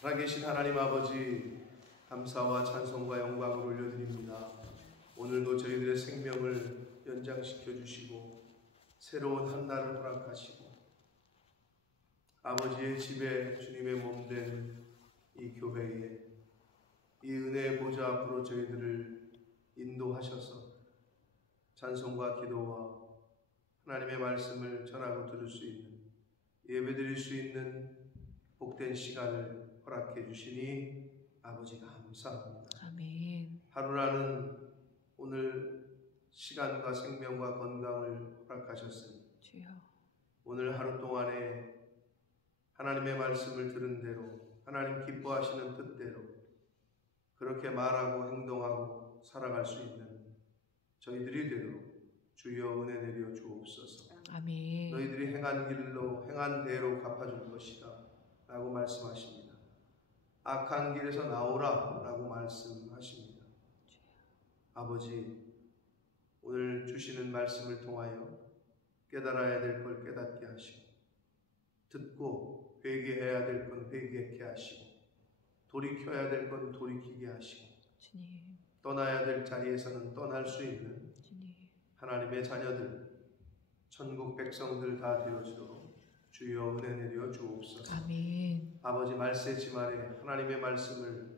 살아계신 하나님 아버지, 감사와 찬송과 영광을 올려드립니다. 오늘도 저희들의 생명을 연장시켜 주시고 새로운 한날을 허락하시고 아버지의 집에 주님의 몸된 이 교회에 이 은혜의 보좌 앞으로 저희들을 인도하셔서 찬송과 기도와 하나님의 말씀을 전하고 들을 수 있는, 예배드릴 수 있는 복된 시간을 허락해 주시니 아버지 감사합니다. 아멘. 하루라는 오늘 시간과 생명과 건강을 허락하셨으니 주여. 오늘 하루 동안에 하나님의 말씀을 들은 대로 하나님 기뻐하시는 뜻대로 그렇게 말하고 행동하고 살아갈 수 있는 저희들이 되도록 주여 은혜 내려 주옵소서. 아멘. 너희들이 행한 길로 행한 대로 갚아줄 것이다 라고 말씀하십니다. 악한 길에서 나오라 라고 말씀하십니다. 아버지, 오늘 주시는 말씀을 통하여 깨달아야 될 걸 깨닫게 하시고 듣고 회개해야 될 건 회개케 하시고 돌이켜야 될 건 돌이키게 하시고 주님. 떠나야 될 자리에서는 떠날 수 있는 주님. 하나님의 자녀들, 천국 백성들 다 되어지도록 주여 은혜 내려 주옵소서. 아멘. 아버지, 말세지 말에 하나님의 말씀을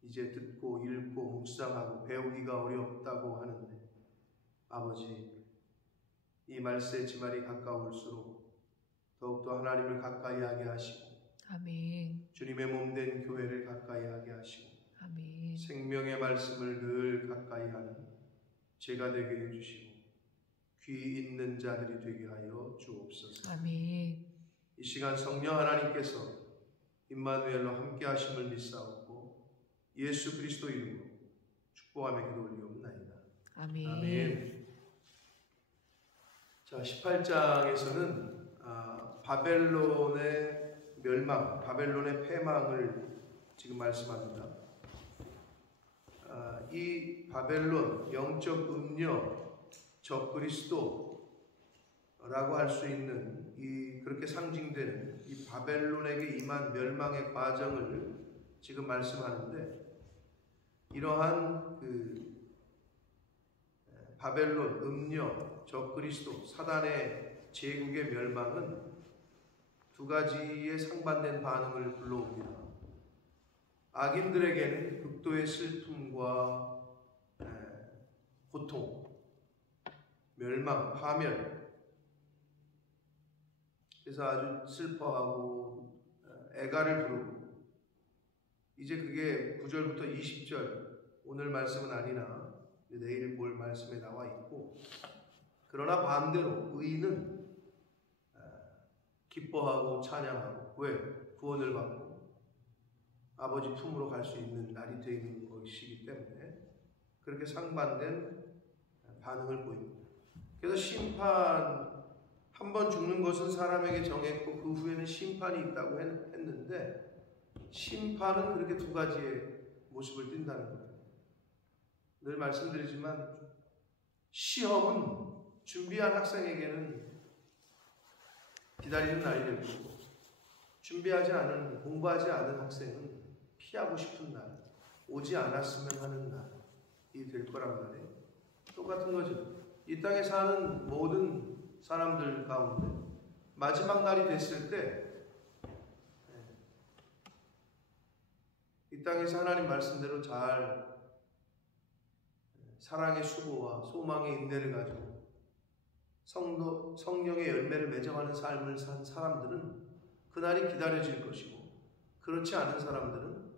이제 듣고 읽고 묵상하고 배우기가 어렵다고 하는데 아버지, 이 말세지 말이 가까울수록 더욱더 하나님을 가까이 하게 하시고 아멘. 주님의 몸된 교회를 가까이 하게 하시고 아멘. 생명의 말씀을 늘 가까이 하는 제가 되게 해주시고 귀 있는 자들이 되게 하여 주옵소서. 아멘. 이 시간 성령 하나님께서 임마누엘로 함께 하심을 믿사옵고 예수 그리스도 이름으로 축복하며 기도 올리옵나이다. 아멘. 아멘. 자, 18장에서는 바벨론의 멸망, 바벨론의 패망을 지금 말씀합니다. 이 바벨론, 영적 음녀, 적그리스도라고 할 수 있는 그렇게 상징되는 이 바벨론에게 임한 멸망의 과정을 지금 말씀하는데, 이러한 바벨론, 음녀, 적그리스도, 사단의 제국의 멸망은 두 가지의 상반된 반응을 불러옵니다. 악인들에게는 극도의 슬픔과 고통, 멸망, 파멸, 그래서 아주 슬퍼하고 애가를 부르고, 이제 그게 9절부터 20절, 오늘 말씀은 아니나 내일 볼 말씀에 나와 있고, 그러나 반대로 의인은 기뻐하고 찬양하고, 왜? 구원을 받고 아버지 품으로 갈 수 있는 날이 되는 것이기 때문에 그렇게 상반된 반응을 보입니다. 그래서 심판, 한 번 죽는 것은 사람에게 정했고 그 후에는 심판이 있다고 했는데, 심판은 그렇게 두 가지의 모습을 띈다는 거예요. 늘 말씀드리지만 시험은 준비한 학생에게는 기다리는 날이 될 거고, 준비하지 않은, 공부하지 않은 학생은 피하고 싶은 날, 오지 않았으면 하는 날이 될 거란 말이에요. 똑같은 거죠. 이 땅에 사는 모든 사람들 가운데 마지막 날이 됐을 때 이 땅에서 하나님 말씀대로 잘 사랑의 수고와 소망의 인내를 가지고 성령의 열매를 맺어가는 삶을 산 사람들은 그날이 기다려질 것이고, 그렇지 않은 사람들은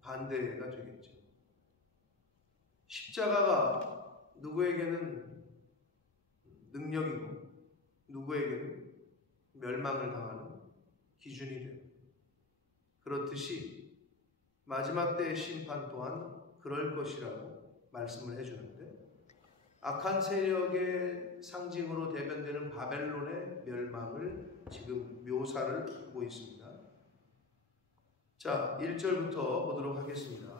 반대가 되겠죠. 십자가가 누구에게는 능력이고 누구에게는 멸망을 당하는 기준이 돼요. 그렇듯이 마지막 때의 심판 또한 그럴 것이라고 말씀을 해주는데, 악한 세력의 상징으로 대변되는 바벨론의 멸망을 지금 묘사를 하고 있습니다. 자, 1절부터 보도록 하겠습니다.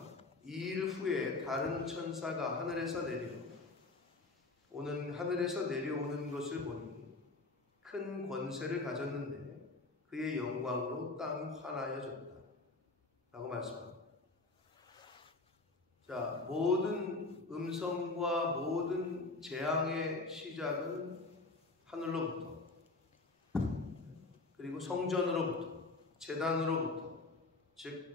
이 일 후에 다른 천사가 하늘에서 내려오는 것을 보니 큰 권세를 가졌는데 그의 영광으로 땅이 환하여졌다 라고 말씀합니다. 자, 모든 음성과 모든 재앙의 시작은 하늘로부터, 그리고 성전으로부터, 제단으로부터, 즉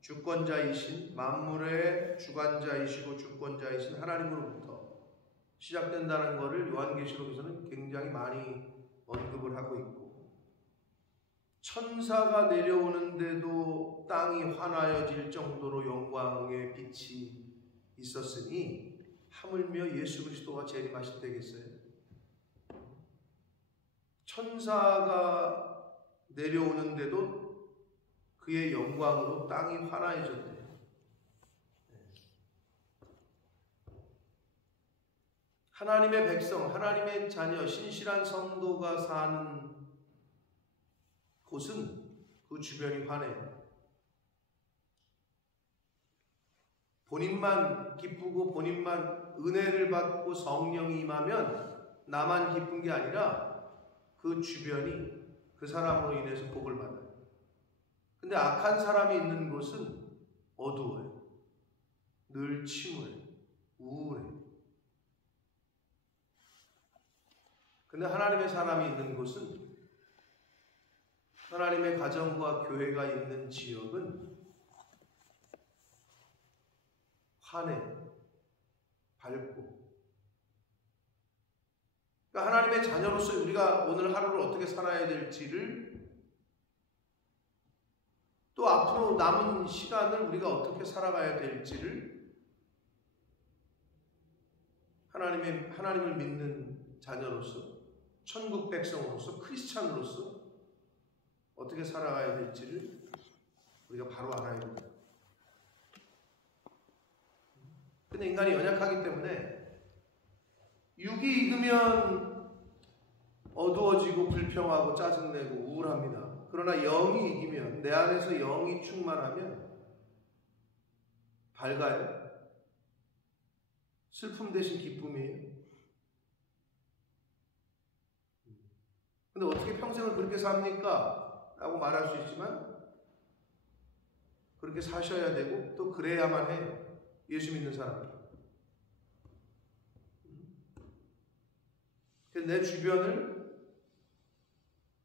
주권자이신, 만물의 주관자이시고 주권자이신 하나님으로부터 시작된다는 것을 요한계시록에서는 굉장히 많이 언급을 하고 있고, 천사가 내려오는데도 땅이 환하여질 정도로 영광의 빛이 있었으니 하물며 예수 그리스도가 재림하실 때겠어요? 천사가 내려오는데도 그의 영광으로 땅이 환하여졌대요. 하나님의 백성, 하나님의 자녀, 신실한 성도가 사는 곳은 그 주변이 환해요. 본인만 기쁘고 본인만 은혜를 받고 성령이 임하면 나만 기쁜 게 아니라 그 주변이 그 사람으로 인해서 복을 받아요. 근데 악한 사람이 있는 곳은 어두워요. 늘 침울해요. 우울해요. 근데 하나님의 사람이 있는 곳은, 하나님의 가정과 교회가 있는 지역은 환해요. 밝고. 그러니까 하나님의 자녀로서 우리가 오늘 하루를 어떻게 살아야 될지를, 또 앞으로 남은 시간을 우리가 어떻게 살아가야 될지를 하나님을 믿는 자녀로서, 천국 백성으로서, 크리스찬으로서 어떻게 살아가야 될지를 우리가 바로 알아야 됩니다. 근데 인간이 연약하기 때문에 육이 익으면 어두워지고 불평하고 짜증내고 우울합니다. 그러나 영이 이기면, 내 안에서 영이 충만하면 밝아요. 슬픔 대신 기쁨이에요. 근데 어떻게 평생을 그렇게 삽니까? 라고 말할 수 있지만 그렇게 사셔야 되고 또 그래야만 해요. 예수 믿는 사람이. 내 주변을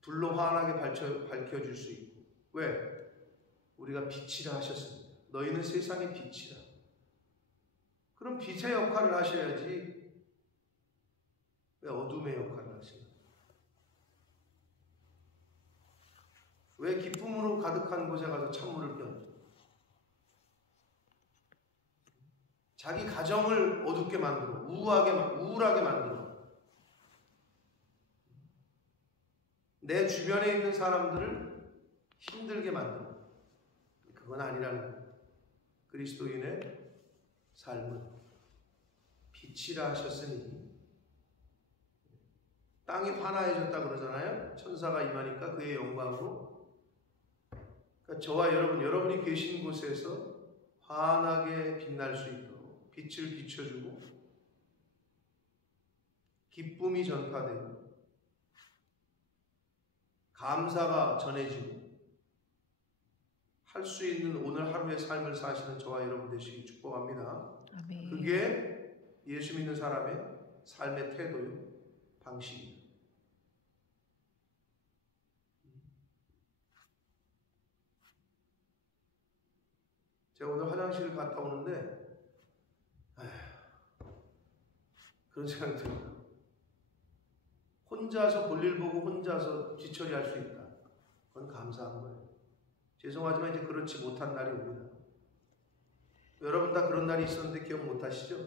불로 환하게 밝혀줄 수 있고. 왜? 우리가 빛이라 하셨습니다. 너희는 세상의 빛이라. 그럼 빛의 역할을 하셔야지 왜 어둠의 역할을 하시나? 왜 기쁨으로 가득한 곳에 가서 찬물을 껴? 자기 가정을 어둡게 만들어, 우울하게 만들어. 내 주변에 있는 사람들을 힘들게 만들어. 그건 아니라는 거예요. 그리스도인의 삶은 빛이라 하셨으니, 땅이 환하여졌다 그러잖아요. 천사가 임하니까 그의 영광으로. 그러니까 저와 여러분이 계신 곳에서 환하게 빛날 수 있도록 빛을 비춰주고 기쁨이 전파되고 감사가 전해지고 할 수 있는 오늘 하루의 삶을 사시는 저와 여러분 되시기 축복합니다. 아멘. 그게 예수 믿는 사람의 삶의 태도요, 방식입니다. 제가 오늘 화장실을 갔다 오는데 그런 생각이 듭니다. 혼자서 볼일 보고 혼자서 뒤처리할 수 있다. 그건 감사한 거예요. 죄송하지만 이제 그렇지 못한 날이 옵니다. 여러분 다 그런 날이 있었는데 기억 못 하시죠?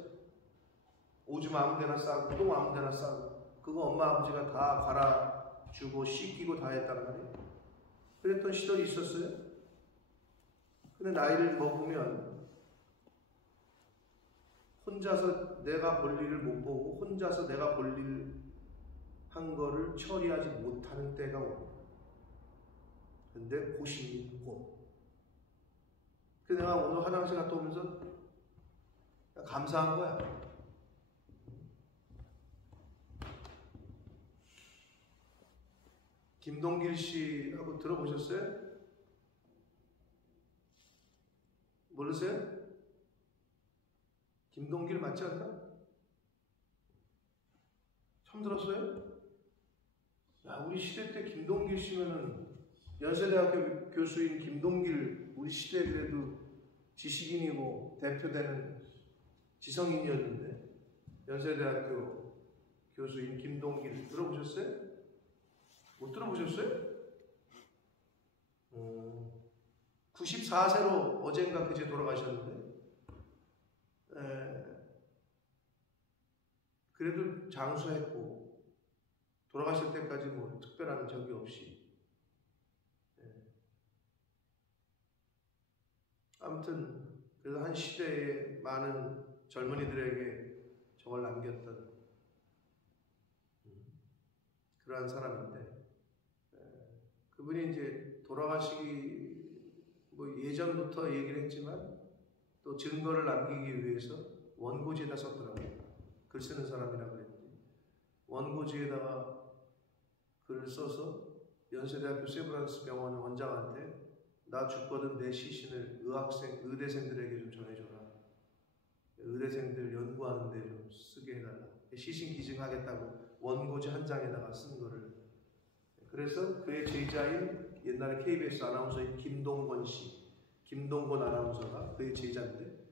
오줌 아무데나 싸고 똥 아무데나 싸고 그거 엄마 아버지가 다 갈아주고 씻기고 다 했단 말이에요. 그랬던 시절이 있었어요. 근데 나이를 먹으면 혼자서 내가 볼 일을 못 보고 혼자서 내가 볼 일 한 거를 처리하지 못하는 때가 오고, 근데 고심이 있고. 그래서 내가 오늘 화장실 갔다 오면서 감사한 거야. 김동길 씨하고 들어보셨어요? 모르세요? 김동길 맞지 않나? 처음 들었어요? 야, 우리 시대 때 김동길 씨면은 연세대학교 교수인 김동길, 우리 시대 그래도 지식인이고 대표되는 지성인이었는데, 연세대학교 교수인 김동길 들어보셨어요? 못 들어보셨어요? 94세로 어젠가 그제 돌아가셨는데, 그래도 장수했고 돌아가실 때까지 뭐 특별한 적이 없이, 아무튼 그래서 한 시대에 많은 젊은이들에게 저걸 남겼던 그러한 사람인데, 그분이 이제 돌아가시기 뭐 예전부터 얘기를 했지만 또 증거를 남기기 위해서 원고지에다 썼더라고요. 글 쓰는 사람이라 그랬지. 원고지에다가 글을 써서 연세대학교 세브란스 병원 원장한테 나 죽거든 내 시신을 의대생들에게 좀 전해줘라. 의대생들 연구하는데 좀 쓰게 해달라. 시신 기증하겠다고 원고지 한 장에다가 쓴 거를. 그래서 그의 제자인 옛날에 KBS 아나운서인 김동건 씨, 김동건 아나운서가 그의 제자인데,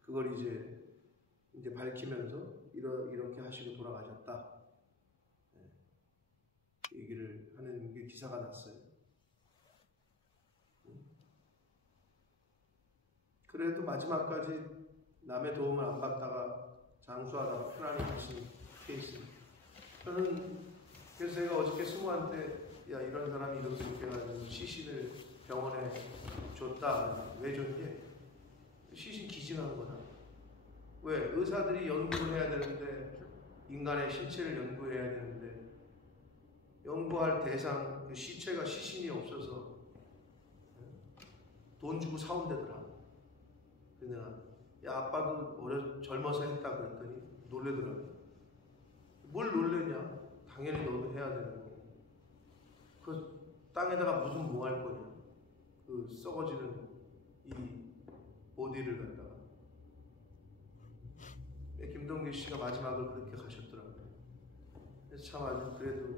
그걸 이제 밝히면서 이렇게 하시고 돌아가셨다, 얘기를 하는 게 기사가 났어요. 그래도 마지막까지 남의 도움을 안 받다가 장수하다가 편안히 가신 케이스. 저는 그래서 제가 어저께 스모한테 야, 이런 사람이 이렇게 해가지고 시신을 병원에 줬다. 왜 줬니? 시신 기증한 거다. 왜? 의사들이 연구를 해야 되는데, 인간의 신체를 연구해야 되는데, 연구할 대상, 그 시체가 시신이 없어서 돈 주고 사온다더라. 그래서 내가, 야, 아빠도 젊어서 했다 그랬더니 놀래더라고. 뭘 놀래냐? 당연히 너도 해야 되는 거. 그 땅에다가 무슨 뭐 할 거냐? 그 썩어지는 이 보디를 갖다가. 김동길 씨가 마지막을 그렇게 가셨더라고요. 그래서 참 아주 그래도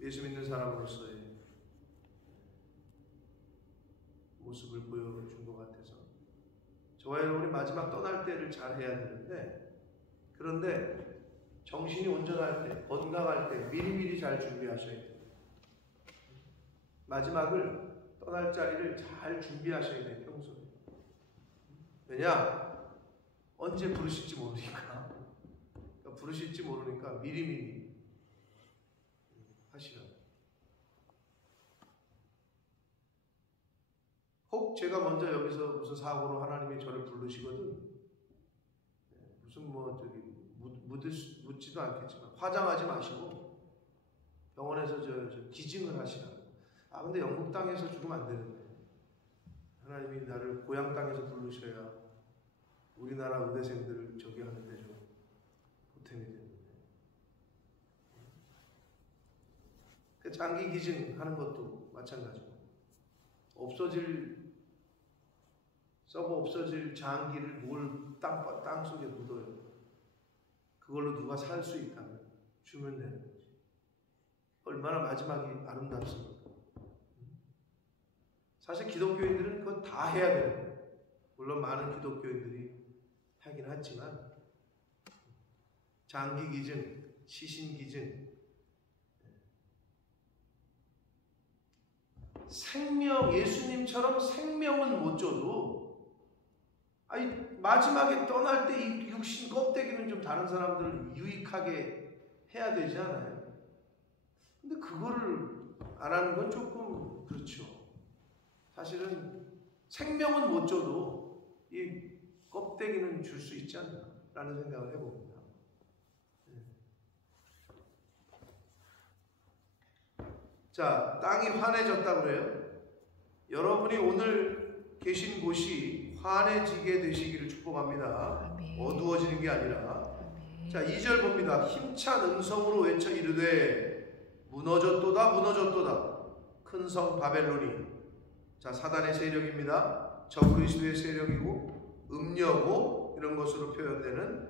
예수 믿는 사람으로서의 모습을 보여준 것 같아서, 저와 여러분이 마지막 떠날 때를 잘 해야 되는데, 그런데 정신이 온전할 때, 건강할 때 미리미리 잘 준비하셔야 돼요. 마지막을 떠날 자리를 잘 준비하셔야 돼요, 평소에. 왜냐? 언제 부르실지 모르니까. 부르실지 모르니까 미리미리 하시라. 혹 제가 먼저 여기서 무슨 사고로 하나님이 저를 부르시거든, 무슨 뭐 묻지도 않겠지만 화장하지 마시고 병원에서 저 기증을 하시라고. 아, 근데 영국 땅에서 죽으면 안 되는데, 하나님이 나를 고향 땅에서 부르셔야 우리나라 의대생들을 저기 하는데 좀 보탬이 되는데. 그 장기 기증하는 것도 마찬가지고, 썩어 없어질 장기를 땅 속에 묻어요. 그걸로 누가 살 수 있다면 주면 되는 거지. 얼마나 마지막이 아름답습니까? 사실 기독교인들은 그거 다 해야 되는 거예요. 물론 많은 기독교인들이 하긴 하지만, 장기 기증, 시신 기증, 생명, 예수님처럼 생명은 못 줘도, 아니 마지막에 떠날 때 이 육신 껍데기는 좀 다른 사람들을 유익하게 해야 되지 않아요? 근데 그거를 안 하는 건 조금 그렇죠. 사실은 생명은 못 줘도 이 껍데기는 줄 수 있지 않나 라는 생각을 해봅니다. 자, 땅이 환해졌다고 그래요. 여러분이 오늘 계신 곳이 환해지게 되시기를 축복합니다. 아멘. 어두워지는 게 아니라. 아멘. 자, 2절 봅니다. 힘찬 음성으로 외쳐 이르되 무너졌도다 무너졌도다. 큰 성 바벨론이. 자, 사단의 세력입니다. 적그리스도의 세력이고 음녀고 이런 것으로 표현되는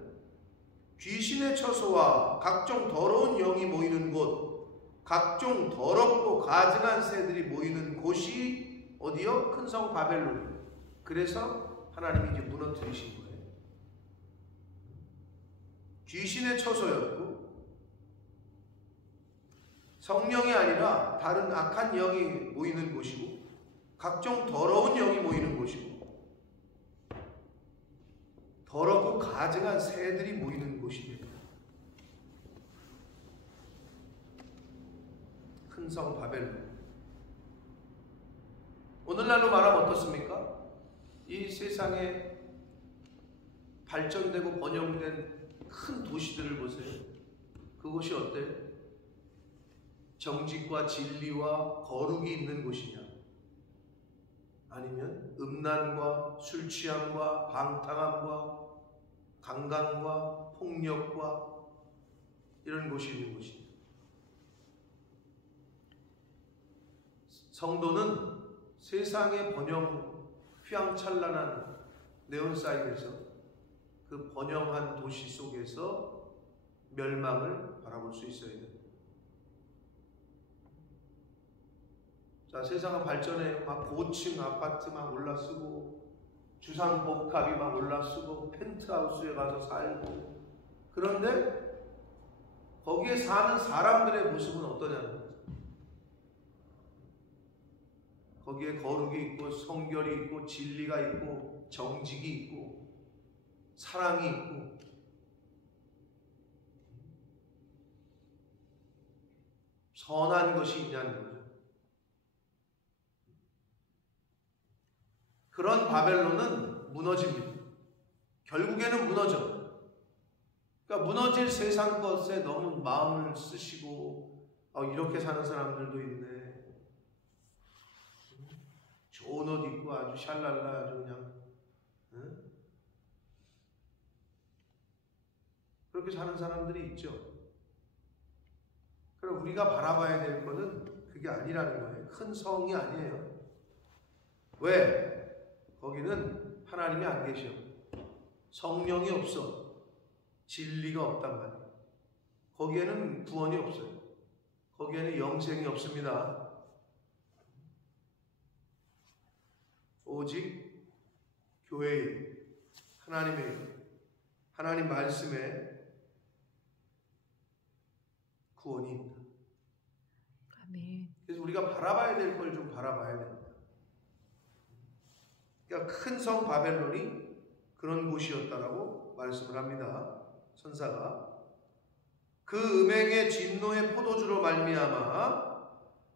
귀신의 처소와 각종 더러운 영이 모이는 곳, 각종 더럽고 가증한 새들이 모이는 곳이 어디요? 큰 성 바벨론. 그래서 하나님이 이제 무너뜨리신 거예요. 귀신의 처소였고 성령이 아니라 다른 악한 영이 모이는 곳이고 각종 더러운 영이 모이는 곳이고 더럽고 가증한 새들이 모이는 곳입니다. 큰 성 바벨론. 오늘날로 말하면 어떻습니까? 이 세상에 발전되고 번영된 큰 도시들을 보세요. 그곳이 어때요? 정직과 진리와 거룩이 있는 곳이냐? 아니면 음란과 술 취함과 방탕함과 강간과 폭력과 이런 곳이 있는 곳이냐? 성도는 세상의 번영 휘황찬란한 네온사이드에서 그 번영한 도시 속에서 멸망을 바라볼 수 있어야 됩니다. 자, 세상은 발전해. 막 고층 아파트 막 올라쓰고 주상복합이 막 올라쓰고 펜트하우스에 가서 살고. 그런데 거기에 사는 사람들의 모습은 어떠냐는 거죠. 거기에 거룩이 있고 성결이 있고 진리가 있고 정직이 있고 사랑이 있고 선한 것이 있냐는 거죠. 그런 바벨론은 무너집니다. 결국에는 무너져. 그러니까 무너질 세상 것에 너무 마음을 쓰시고 이렇게 사는 사람들도 있네. 좋은 옷 입고 아주 샬랄라 아주 그냥 그렇게 사는 사람들이 있죠. 그럼 우리가 바라봐야 될 것은 그게 아니라는 거예요. 큰 성이 아니에요. 왜? 거기는 하나님이 안 계셔. 성령이 없어. 진리가 없단 말이에요. 거기에는 구원이 없어요. 거기에는 영생이 없습니다. 오직 교회에 하나님 말씀에 구원이 있다. 아멘. 그래서 우리가 바라봐야 될 걸 좀 바라봐야 됩니다. 그러니까 큰 성 바벨론이 그런 곳이었다라고 말씀을 합니다. 선사가 그 음행의 진노의 포도주로 말미암아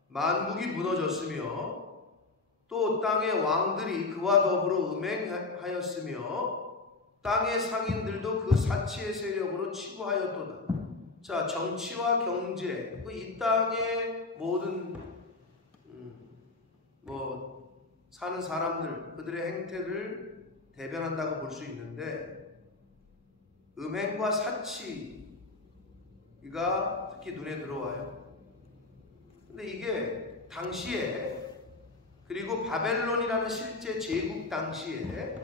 만국이 무너졌으며 또 땅의 왕들이 그와 더불어 음행하였으며 땅의 상인들도 그 사치의 세력으로 치부하였도다. 자, 정치와 경제, 이 땅의 모든 사는 사람들, 그들의 행태를 대변한다고 볼 수 있는데 음행과 사치가 특히 눈에 들어와요. 근데 이게 당시에 그리고 바벨론이라는 실제 제국 당시에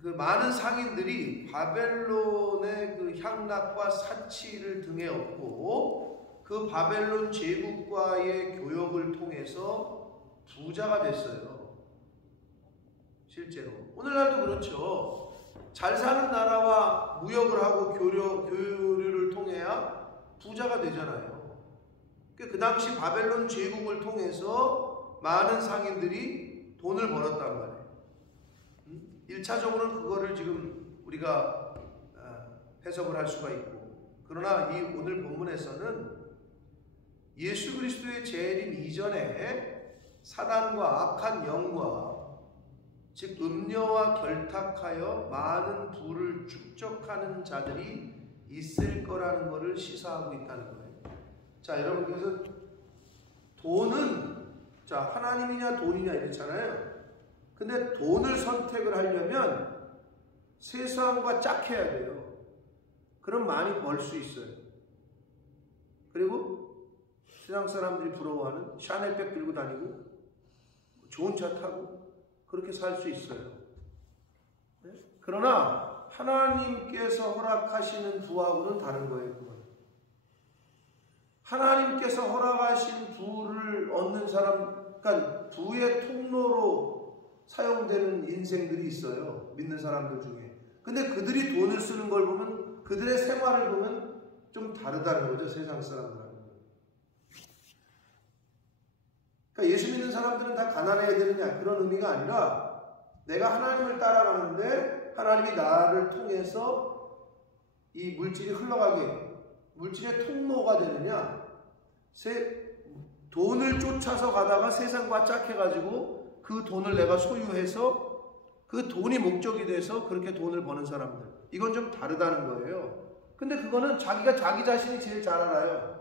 그 많은 상인들이 바벨론의 그 향락과 사치를 등에 업고 그 바벨론 제국과의 교역을 통해서 부자가 됐어요. 실제로. 오늘날도 그렇죠. 잘 사는 나라와 무역을 하고 교류를 통해야 부자가 되잖아요. 그 당시 바벨론 제국을 통해서 많은 상인들이 돈을 벌었단 말이에요. 1차적으로는 그거를 지금 우리가 해석을 할 수가 있고, 그러나 이 오늘 본문에서는 예수 그리스도의 재림 이전에 사단과 악한 영과 즉 음녀와 결탁하여 많은 부를 축적하는 자들이 있을 거라는 것을 시사하고 있다는 거예요. 자, 여러분께서 돈은 하나님이냐 돈이냐 이랬잖아요. 근데 돈을 선택을 하려면 세상과 짝해야 돼요. 그럼 많이 벌 수 있어요. 그리고 세상 사람들이 부러워하는 샤넬백 들고 다니고 좋은 차 타고 그렇게 살 수 있어요. 네? 그러나 하나님께서 허락하시는 부하고는 다른 거예요. 그건. 하나님께서 허락하신 부를 얻는 사람, 그러니까 부의 통로로 사용되는 인생들이 있어요. 믿는 사람들 중에. 근데 그들이 돈을 쓰는 걸 보면, 그들의 생활을 보면 좀 다르다는 거죠. 세상 사람들하고. 그러니까 예수 믿는 사람들은 다 가난해야 되느냐, 그런 의미가 아니라 내가 하나님을 따라가는데 하나님이 나를 통해서 이 물질이 흘러가게, 물질의 통로가 되느냐, 돈을 쫓아서 가다가 세상과 짝해가지고 그 돈을 내가 소유해서 그 돈이 목적이 돼서 그렇게 돈을 버는 사람들, 이건 좀 다르다는 거예요. 근데 그거는 자기가 자기 자신이 제일 잘 알아요.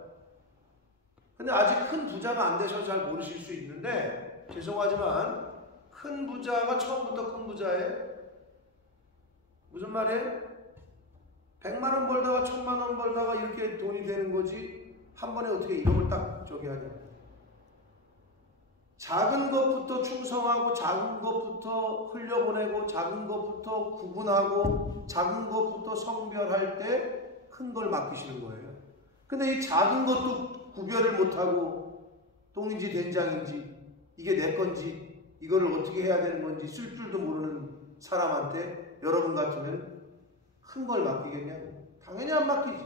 근데 아직 큰 부자가 안 되셔서 잘 모르실 수 있는데, 죄송하지만 큰 부자가 처음부터 큰 부자예요. 무슨 말이에요? 100만 원 벌다가 1000만 원 벌다가 이렇게 돈이 되는 거지, 한 번에 어떻게 1억을 딱 저기 하냐. 작은 것부터 충성하고, 작은 것부터 흘려보내고, 작은 것부터 구분하고, 작은 것부터 성별할 때 큰 걸 맡기시는 거예요. 근데 이 작은 것도 구별을 못하고 똥인지 된장인지 이게 내 건지 이거를 어떻게 해야 되는 건지 쓸 줄도 모르는 사람한테 여러분 같으면 큰 걸 맡기겠냐고. 당연히 안 맡기지.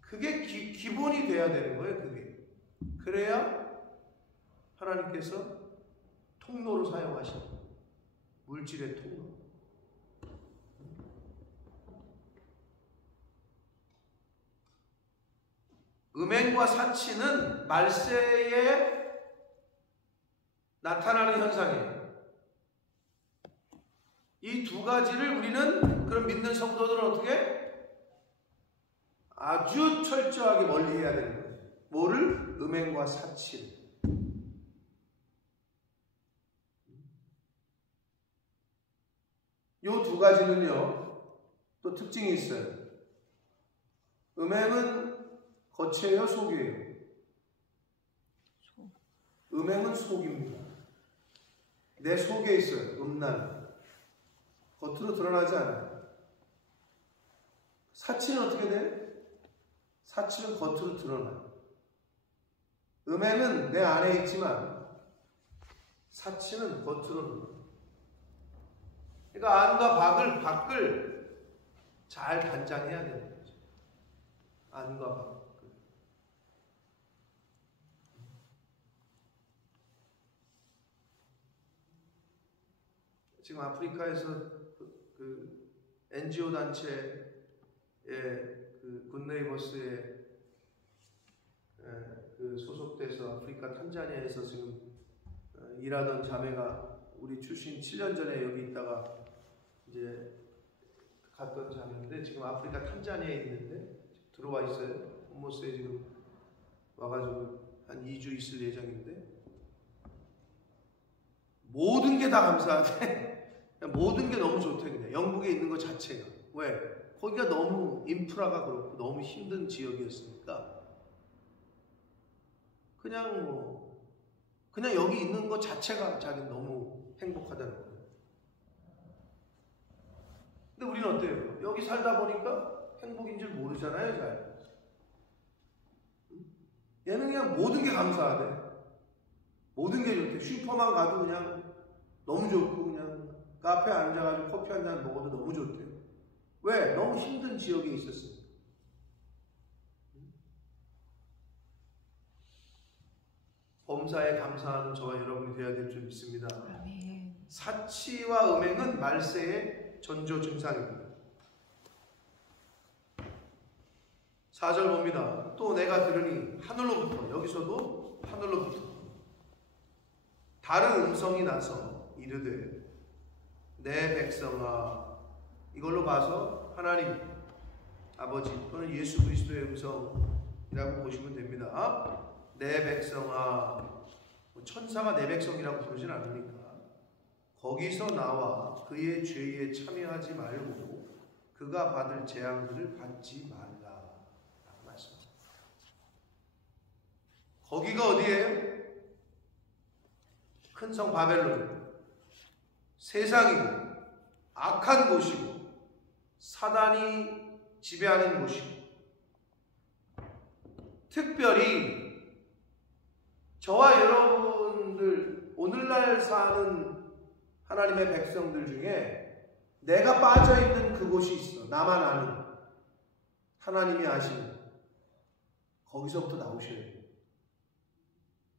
그게 기본이 돼야 되는 거예요. 그게. 그래야 하나님께서 통로로 사용하시는, 물질의 통로. 음행과 사치는 말세에 나타나는 현상이에요. 이 두 가지를 우리는, 그런 믿는 성도들은 어떻게? 아주 철저하게 멀리 해야 되는 거예요. 뭐를? 음행과 사치를. 요 두 가지는요, 또 특징이 있어요. 음행은 겉이에요, 속이에요? 음행은 속입니다. 내 속에 있어요, 음란. 겉으로 드러나지 않아요. 사치는 어떻게 돼? 사치는 겉으로 드러나요. 음행은 내 안에 있지만 사치는 겉으로 드러나요. 그러니까 안과 밖을 잘 단장해야 되는 거죠. 안과 밖. 지금 아프리카에서 그 NGO 단체의 그 굿네이버스에 그 소속돼서 아프리카 탄자니아에서 지금 일하던 자매가, 우리 출신 7년 전에 여기 있다가 이제 갔던 자매인데, 지금 아프리카 탄자니아에 있는데 들어와 있어요. 홈모스에 지금 와가지고 한 2주 있을 예정인데, 모든 게 다 감사하대. 모든 게 너무 좋대. 그냥 영국에 있는 것 자체가. 왜? 거기가 너무 인프라가 그렇고 너무 힘든 지역이었으니까 그냥 여기 있는 것 자체가 자기는 너무 행복하다는 거예요. 근데 우리는 어때요? 여기 살다 보니까 행복인 줄 모르잖아요, 잘. 얘는 그냥 모든 게 감사하대. 모든 게 좋대. 슈퍼만 가도 그냥 너무 좋고, 그냥 카페에 앉아가지고 커피 한 잔 먹어도 너무 좋대. 왜? 너무 힘든 지역에 있었으니까. 범사에 감사하는 저와 여러분이 되어야 될 줄 믿습니다. 아멘. 사치와 음행은 말세의 전조 증상입니다. 4절 봅니다. 또 내가 들으니 하늘로부터, 여기서도 하늘로부터 다른 음성이 나서 이르되 내 백성아. 이걸로 봐서 하나님 아버지 또는 예수 그리스도의 음성이라고 보시면 됩니다. 내 백성아. 천사가 내 백성이라고 부르진 않으니까 거기서 나와 그의 죄에 참여하지 말고 그가 받을 재앙들을 받지 말라 라고 말씀합니다. 거기가 어디예요? 큰 성 바벨론. 세상이고 악한 곳이고 사단이 지배하는 곳이고, 특별히 저와 여러분들 오늘날 사는 하나님의 백성들 중에 내가 빠져있는 그곳이 있어. 나만 아는, 하나님이 아시는, 거기서부터 나오셔야 돼요.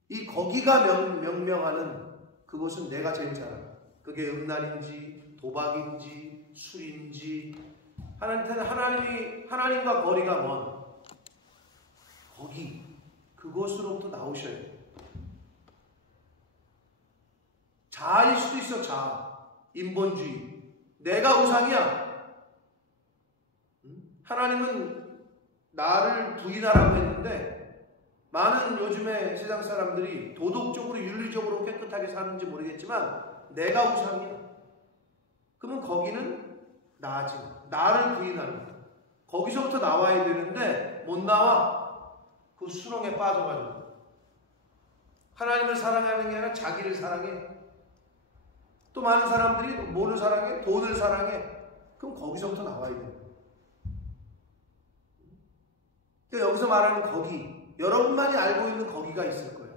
이 거기가 명명하는 그곳은 내가 제일 잘 알아. 그게 음란인지 도박인지 술인지, 하나님과 거리가 먼 거기, 그곳으로부터 나오셔야 돼요. 자아일 수도 있어. 자아, 인본주의. 내가 우상이야. 하나님은 나를 부인하라고 했는데, 많은 요즘에 세상 사람들이 도덕적으로 윤리적으로 깨끗하게 사는지 모르겠지만 내가 우상이야. 그러면 거기는 나지. 나를 부인하는 거야. 거기서부터 나와야 되는데 못 나와. 그 수렁에 빠져가지고 하나님을 사랑하는 게 아니라 자기를 사랑해. 또 많은 사람들이 뭐를 사랑해? 돈을 사랑해. 그럼 거기서부터 나와야 돼. 그러니까 여기서 말하는 거기, 여러분만이 알고 있는 거기가 있을 거예요.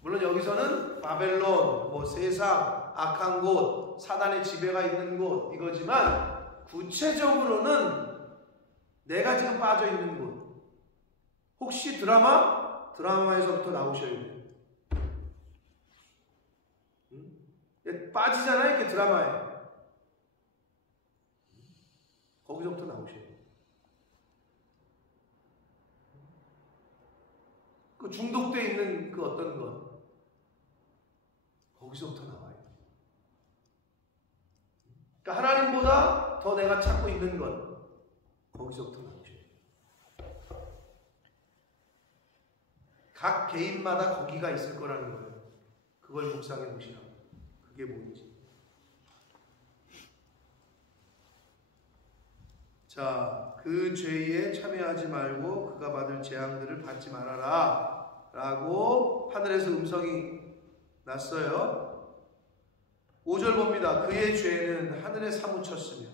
물론 여기서는 바벨론, 세상, 악한 곳, 사단의 지배가 있는 곳 이거지만, 구체적으로는 내가 지금 빠져 있는 곳. 혹시 드라마에서부터 나오셔야 돼요. 빠지잖아요, 이렇게 드라마에. 거기서부터 나오셔야 돼요. 그 중독되어 있는 그 어떤 것, 거기서부터 나와요. 그러니까 하나님보다 더 내가 찾고 있는 것, 거기서부터 나오셔야 돼요. 각 개인마다 거기가 있을 거라는 거예요. 그걸 묵상해 보시라고. 그게 뭔지. 자, 그 죄에 참여하지 말고 그가 받을 재앙들을 받지 말아라 라고 하늘에서 음성이 났어요. 5절 봅니다. 그의 죄는 하늘에 사무쳤으며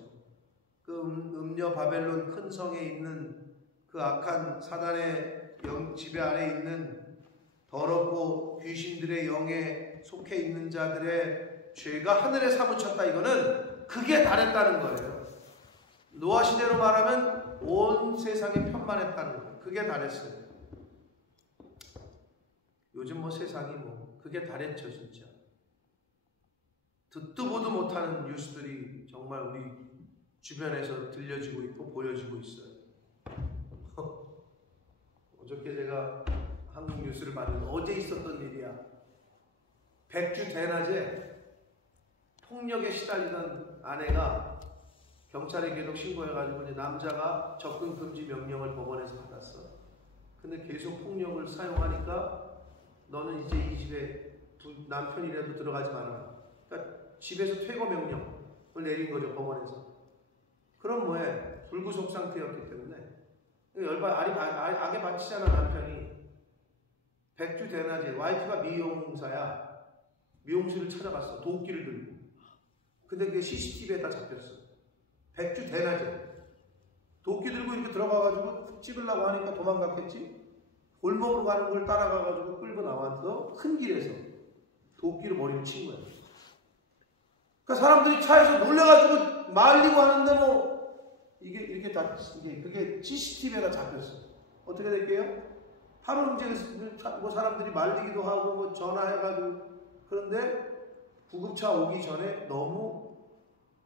그 음녀 바벨론 큰 성에 있는 그 악한 사단의 지배 아래 있는 더럽고 귀신들의 영에 속해 있는 자들의 죄가 하늘에 사무쳤다. 이거는 그게 달했다는 거예요. 노아 시대로 말하면 온 세상에 편만했다는 거예요. 그게 달했어요. 요즘 세상이 그게 달했죠, 진짜. 듣도 보도 못하는 뉴스들이 정말 우리 주변에서 들려지고 있고 보여지고 있어요. 어저께 제가 한국 뉴스를 봤는데 어제 있었던 일이야. 백주 대낮에 폭력에 시달리던 아내가 경찰에 계속 신고해가지고 이제 남자가 접근 금지 명령을 법원에서 받았어. 근데 계속 폭력을 사용하니까 너는 이제 이 집에 남편이라도 들어가지 말아라. 그러니까 집에서 퇴거 명령을 내린 거죠, 법원에서. 그럼 뭐해? 불구속 상태였기 때문에 악에 바치잖아, 남편이. 백주 대낮에 와이프가 미용사야. 미용실을 찾아갔어, 도끼를 들고. 근데 그게 CCTV에 다 잡혔어. 백주 대낮에 도끼 들고 이렇게 들어가가지고 찍으려고 하니까 도망갔겠지. 골목으로 가는 걸 따라가가지고 끌고 나와서 큰 길에서 도끼로 머리를 친 거야. 그러니까 사람들이 차에서 놀래가지고 말리고 하는데 이게 그게 CCTV에다 잡혔어. 어떻게 될게요? 하루 이제 사람들이 말리기도 하고 전화해가지고. 그런데 구급차 오기 전에 너무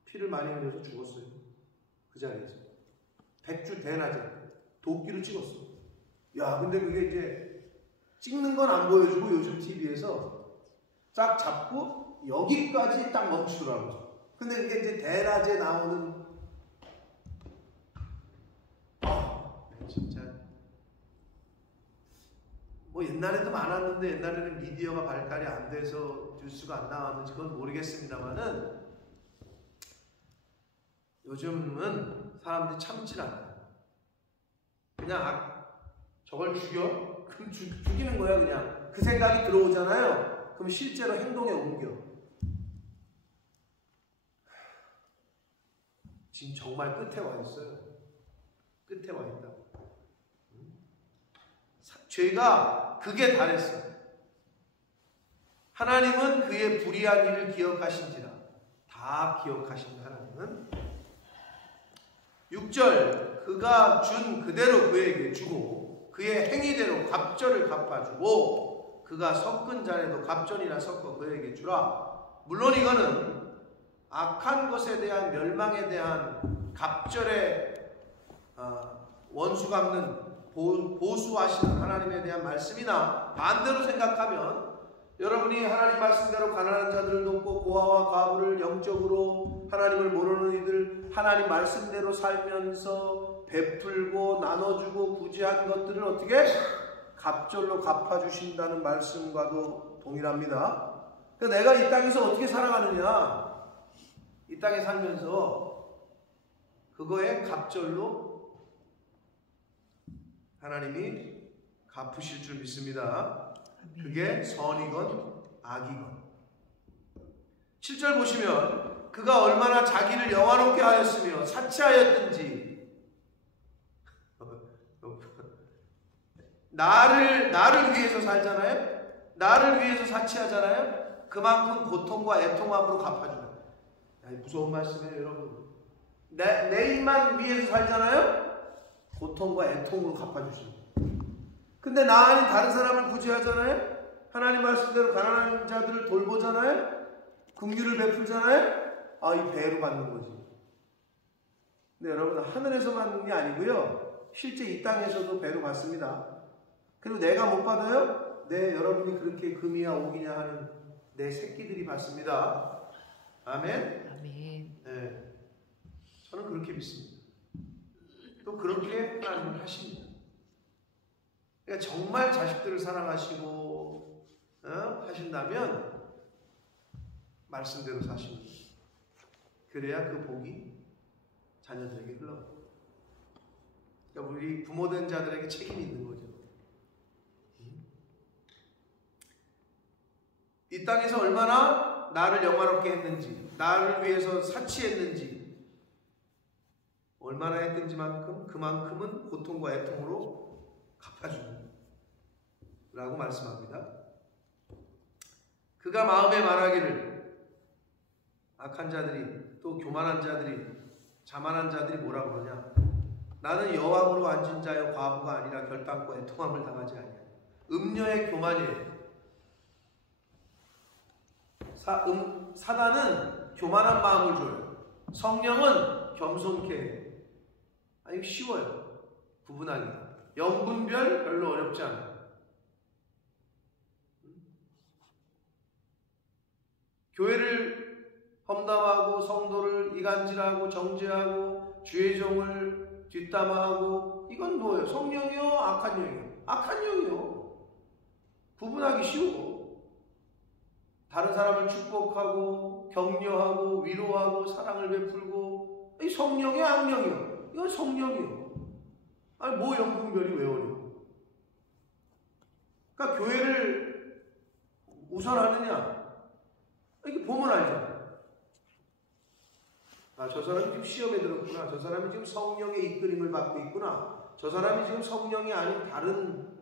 피를 많이 흘려서 죽었어요. 그 자리에서. 백주 대낮에 도끼로 찍었어. 야, 근데 그게 이제 찍는 건 안 보여주고 요즘 TV에서 딱 잡고 여기까지 딱 멈추라고. 근데 그게 이제 대낮에 나오는, 진짜 옛날에도 많았는데 옛날에는 미디어가 발달이 안 돼서 뉴스가 안 나왔는지 그건 모르겠습니다만은 요즘은 사람들이 참질 않아요. 그냥 저걸 죽여? 그럼 죽이는 거야 그냥. 그 생각이 들어오잖아요. 그럼 실제로 행동에 옮겨. 지금 정말 끝에 와 있어요. 끝에 와 있다. 죄가 극에 달했어요. 하나님은 그의 불의한 일을 기억하신지라. 다 기억하신 하나님은 6절 그가 준 그대로 그에게 주고 그의 행위대로 갑절을 갚아주고 그가 섞은 잔에도 갑전이나 섞어 그에게 주라. 물론 이거는 악한 것에 대한 멸망에 대한 갑절의 원수 갚는 보수하시는 하나님에 대한 말씀이나 반대로 생각하면 여러분이 하나님 말씀대로 가난한 자들을 돕고 고아와 과부를 영적으로 하나님을 모르는 이들 하나님 말씀대로 살면서 베풀고 나눠주고 구제한 것들을 어떻게? 갑절로 갚아주신다는 말씀과도 동일합니다. 그러니까 내가 이 땅에서 어떻게 살아가느냐, 이 땅에 살면서 그거에 갑절로 하나님이 갚으실 줄 믿습니다. 그게 선이건 악이건. 7절 보시면 그가 얼마나 자기를 영화롭게 하였으며 사치하였든지 나를 위해서 살잖아요. 나를 위해서 사치하잖아요. 그만큼 고통과 애통함으로 갚아줘요. 무서운 말씀이에요 여러분. 내 입만 위해서 살잖아요. 고통과 애통으로 갚아주십니다. 근데 나 아닌 다른 사람을 구제하잖아요. 하나님 말씀대로 가난한 자들을 돌보잖아요. 긍휼을 베풀잖아요. 이 배로 받는 거지. 근데 여러분 하늘에서 받는 게 아니고요. 실제 이 땅에서도 배로 받습니다. 그리고 내가 못 받아요? 네, 여러분이 그렇게 금이야 옥이냐 하는 내 새끼들이 받습니다. 아멘? 아멘. 네, 저는 그렇게 믿습니다. 또 그렇게 하나님을 하십니다. 그러니까 정말 자식들을 사랑하시고 하신다면 말씀대로 사십니다. 그래야 그 복이 자녀들에게 흘러가요. 그러니까 우리 부모된 자들에게 책임이 있는 거죠. 이 땅에서 얼마나 나를 영화롭게 했는지, 나를 위해서 사치했는지, 얼마나 했든지만큼 그만큼은 고통과 애통으로 갚아주는 라고 말씀합니다. 그가 마음에 말하기를, 악한 자들이 또 교만한 자들이 자만한 자들이 뭐라 그러냐, 나는 여왕으로 앉은 자여 과부가 아니라 결단코 애통함을 당하지 아니하냐. 음녀의 교만이에요. 사단은 교만한 마음을 줘요. 성령은 겸손케 해요. 아니 쉬워요. 구분하기. 영분별 별로 어렵지 않아요. 교회를 험담하고 성도를 이간질하고 정죄하고 주의 종을 뒷담화하고 이건 뭐예요? 성령이요? 악한 영이요? 악한 영이요. 구분하기 쉬워. 다른 사람을 축복하고 격려하고 위로하고 사랑을 베풀고 이 성령이요? 악령이요? 이건 성령이요. 아니 뭐 영분별이 왜 어려워? 그러니까 교회를 우선하느냐? 이렇게 보면 알잖아. 저 사람이 지금 시험에 들었구나. 저 사람이 지금 성령의 이끌림을 받고 있구나. 저 사람이 지금 성령이 아닌 다른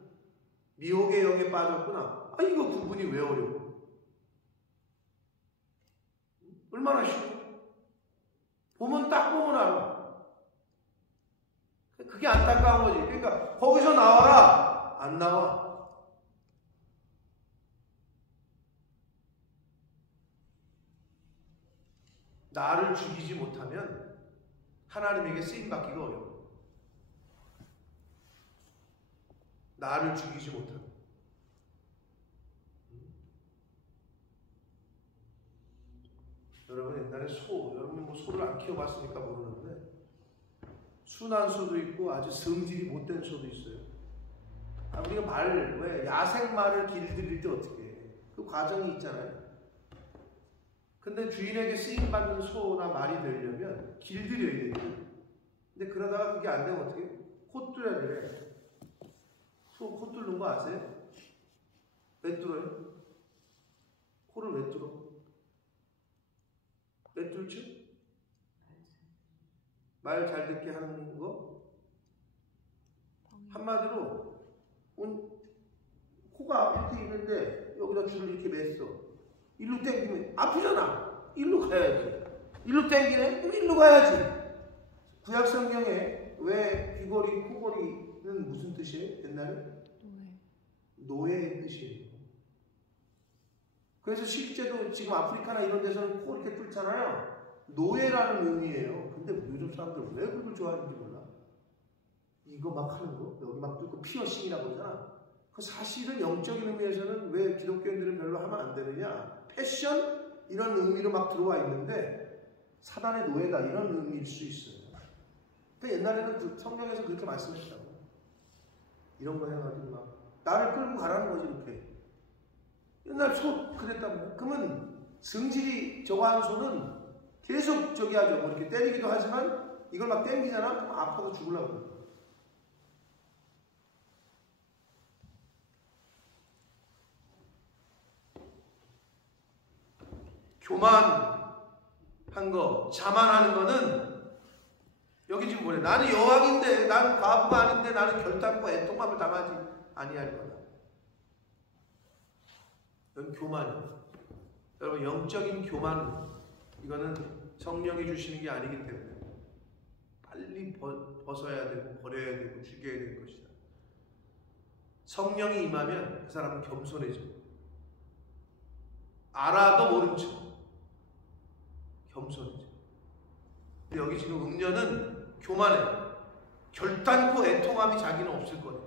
미혹의 영에 빠졌구나. 이거 구분이 왜 어려워? 얼마나 쉬워? 딱 보면 알아. 그게 안타까운 거지. 그러니까 거기서 나와라. 안 나와. 나를 죽이지 못하면 하나님에게 쓰임받기가 어려워. 나를 죽이지 못하면. 여러분 옛날에 여러분 뭐 소를 안 키워봤으니까 모르는데 순한 소도 있고 아주 성질이 못된 소도 있어요. 우리가 왜 야생 말을 길들일 때 어떻게 해? 그 과정이 있잖아요. 근데 주인에게 쓰임받는 소나 말이 되려면 길들여야 돼요. 근데 그러다가 그게 안 되면 어떻게 해? 콧뚫어야 돼. 코 뚫는 거 아세요? 왜 뚫어요? 코를 왜 뚫어? 왜 뚫죠? 말 잘 듣게 하는 거? 한마디로 코가 이렇게 있는데 여기다 줄을 이렇게 맸어. 일로 땡기면 아프잖아. 일로 가야지. 일로 땡기네? 그럼 일로 가야지. 구약 성경에 왜 귀걸이, 코걸이는 무슨 뜻이에요? 옛날에? 노예의 뜻이에요. 그래서 실제로 지금 아프리카나 이런 데서는 코 이렇게 뚫잖아요. 노예라는 의미예요. 근데 요즘 사람들 왜 그걸 좋아하는지 몰라. 이거 막 하는 거, 여기 막 뚫고 피어싱이라고 하잖아. 그 사실은 영적인 의미에서는 왜 기독교인들은 별로 하면 안 되느냐. 패션? 이런 의미로 막 들어와 있는데 사단의 노예다 이런 의미일 수 있어요. 근데 옛날에는 성경에서 그렇게 말씀했다고. 이런 거 해가지고 막 나를 끌고 가라는 거지 이렇게. 옛날 소 그랬다고. 그러면 성질이 저거 하는 소는 계속 저기 하죠. 뭐 이렇게 때리기도 하지만 이걸 막 땡기잖아? 그럼 아파서 죽으려고 그래. 교만한 거, 자만하는 거는 여기 지금 뭐래? 나는 여왕인데, 나는 과부가 아닌데, 나는 결단과 애통함을 당하지 아니할 거다. 이건 교만이에요. 여러분, 영적인 교만, 이거는 성령이 주시는 게 아니기 때문에 빨리 벗어야 되고 버려야 되고 죽여야 될 것이다. 성령이 임하면 그 사람은 겸손해져. 알아도 모른 척 겸손해져. 근데 여기 지금 음녀는 교만해. 결단코 애통함이 자기는 없을 거래.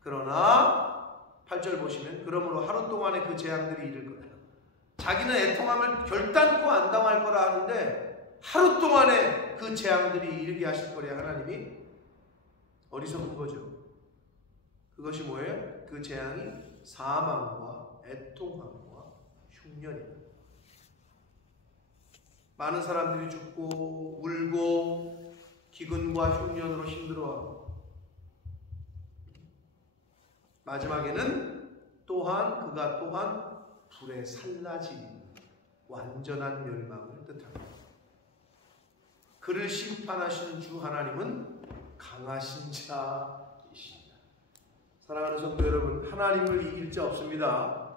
그러나 8절 보시면 그러므로 하루 동안에 그 재앙들이 이를 거다. 자기는 애통함을 결단코 안 당할 거라 하는데 하루 동안에 그 재앙들이 이르게 하실 거래. 하나님이 어리석은 거죠. 그것이 뭐예요? 그 재앙이 사망과 애통함과 흉년이다. 많은 사람들이 죽고 울고 기근과 흉년으로 힘들어하고 마지막에는 또한 그가 또한 불에 살라지는 완전한 멸망을 뜻합니다. 그를 심판하시는 주 하나님은 강하신 자이십니다. 사랑하는 성도 여러분, 하나님을 이길 자 없습니다.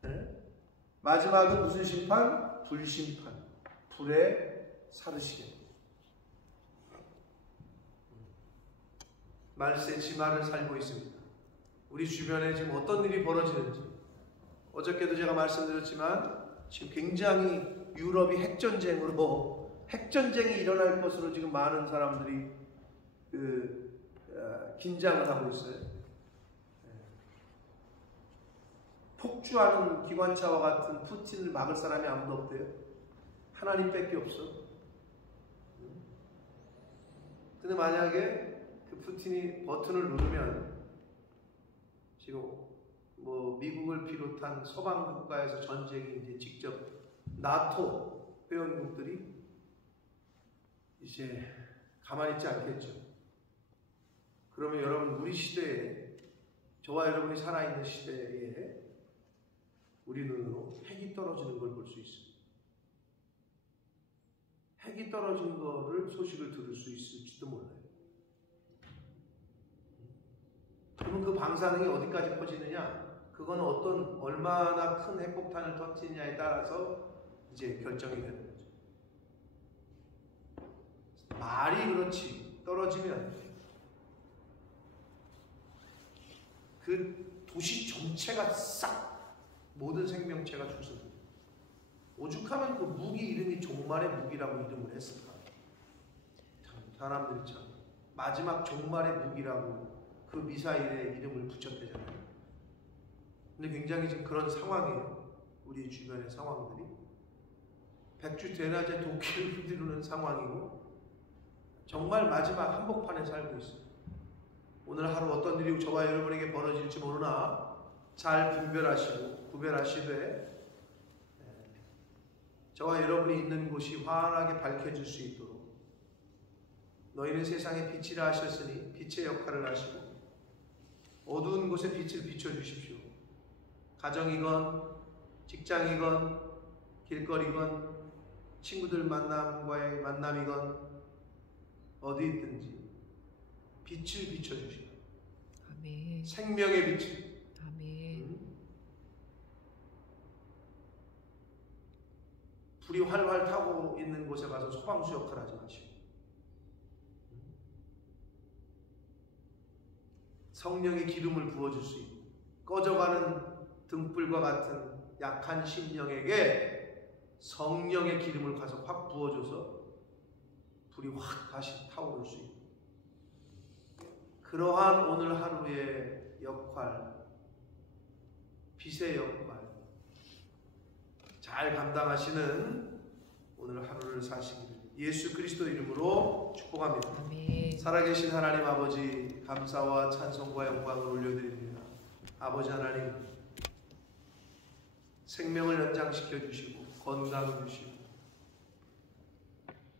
네? 마지막은 무슨 심판? 불심판. 불에 사르시게. 말세 지마를 살고 있습니다. 우리 주변에 지금 어떤 일이 벌어지는지 어저께도 제가 말씀드렸지만 지금 굉장히 유럽이 핵전쟁이 일어날 것으로 지금 많은 사람들이 긴장을 하고 있어요. 폭주하는 기관차와 같은 푸틴을 막을 사람이 아무도 없대요. 하나님밖에 없어. 근데 만약에 그 푸틴이 버튼을 누르면 지금 뭐 미국을 비롯한 서방 국가에서 전쟁이 이제 직접 나토 회원국들이 이제 가만히 있지 않겠죠. 그러면 여러분 우리 시대에 저와 여러분이 살아있는 시대에 우리 눈으로 핵이 떨어지는 걸 볼 수 있습니다. 핵이 떨어진 거를 소식을 들을 수 있을지도 몰라요. 그러면 그 방사능이 어디까지 퍼지느냐? 그건 얼마나 큰 핵폭탄을 터뜨리냐에 따라서 이제 결정이 되는 거죠. 말이 그렇지. 떨어지면 그 도시 전체가 싹 모든 생명체가 죽습니다. 오죽하면 그 무기 이름이 종말의 무기라고 이름을 했을까? 참 사람들이 참 마지막 종말의 무기라고 그 미사일의 이름을 붙였대잖아요. 근데 굉장히 지금 그런 상황이에요. 우리 주변의 상황들이 백주 대낮에 도끼를 휘두르는 상황이고 정말 마지막 한복판에 살고 있어요. 오늘 하루 어떤 일이 저와 여러분에게 벌어질지 모르나 잘 구별하시되 저와 여러분이 있는 곳이 환하게 밝혀질 수 있도록 너희는 세상의 빛이라 하셨으니 빛의 역할을 하시고 어두운 곳에 빛을 비춰주십시오. 가정이건 직장이건 길거리건 친구들 만남과의 만남이건 어디 있든지 빛을 비춰주시고 아멘. 생명의 빛을 아멘. 불이 활활 타고 있는 곳에 가서 소방수 역할 하지 마시고 성령의 기름을 부어줄 수 있는 꺼져가는 등불과 같은 약한 심령에게 성령의 기름을 가서 확 부어줘서 불이 확 다시 타오를 수 있는 그러한 오늘 하루의 역할, 빛의 역할 잘 감당하시는 오늘 하루를 사시기를 예수 그리스도 이름으로 축복합니다. 아멘. 살아계신 하나님 아버지, 감사와 찬송과 영광을 올려드립니다. 아버지 하나님, 생명을 연장시켜 주시고 건강을 주시고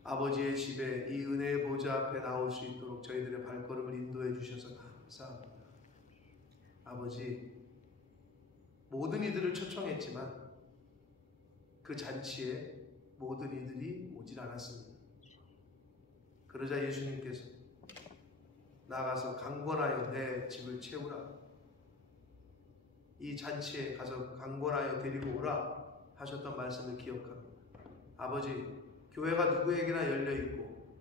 아버지의 집에 이 은혜의 보좌 앞에 나올 수 있도록 저희들의 발걸음을 인도해 주셔서 감사합니다. 아버지, 모든 이들을 초청했지만 그 잔치에 모든 이들이 오질 않았습니다. 그러자 예수님께서 나가서 강권하여 내 집을 채우라, 이 잔치에 가서 강권하여 데리고 오라 하셨던 말씀을 기억합니다. 아버지, 교회가 누구에게나 열려있고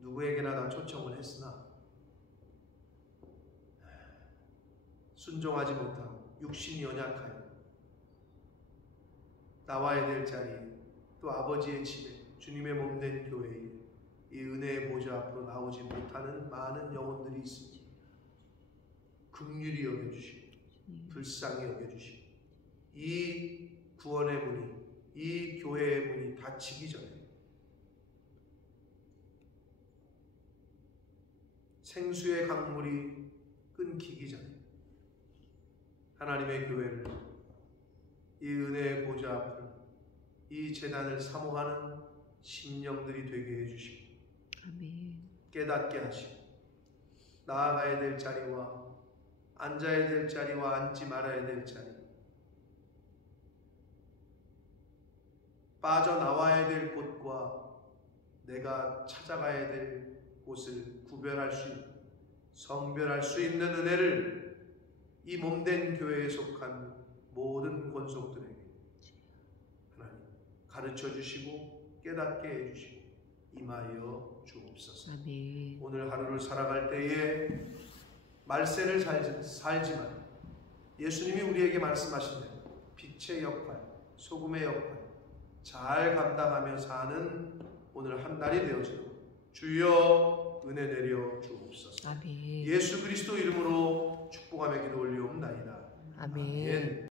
누구에게나 다 초청을 했으나 순종하지 못하고 육신이 연약하여 나와야 될 자리에 또 아버지의 집에 주님의 몸된 교회에 이 은혜의 보좌 앞으로 나오지 못하는 많은 영혼들이 있습니다. 긍휼히 여겨주시고 불쌍히 여겨주시고 이 구원의 문이, 이 교회의 문이 닫히기 전에 생수의 강물이 끊기기 전에 하나님의 교회를 이 은혜의 보좌 앞을 이 제단을 사모하는 심령들이 되게 해주시고 아멘. 깨닫게 하시고 나아가야 될 자리와 앉아야 될 자리와 앉지 말아야 될 자리, 빠져나와야 될 곳과 내가 찾아가야 될 곳을 구별할 수 있는, 성별할 수 있는 은혜를 이 몸된 교회에 속한 모든 권속들에게 하나님 가르쳐 주시고 깨닫게 해주시고 임하여 주옵소서. 아멘. 오늘 하루를 살아갈 때에 말세를 살지만 예수님이 우리에게 말씀하신 대로 빛의 역할, 소금의 역할 잘 감당하며 사는 오늘 한 날이 되어지도록 주여 은혜 내려 주옵소서. 아멘. 예수 그리스도 이름으로 축복하며 기도 올리옵나이다. 아멘.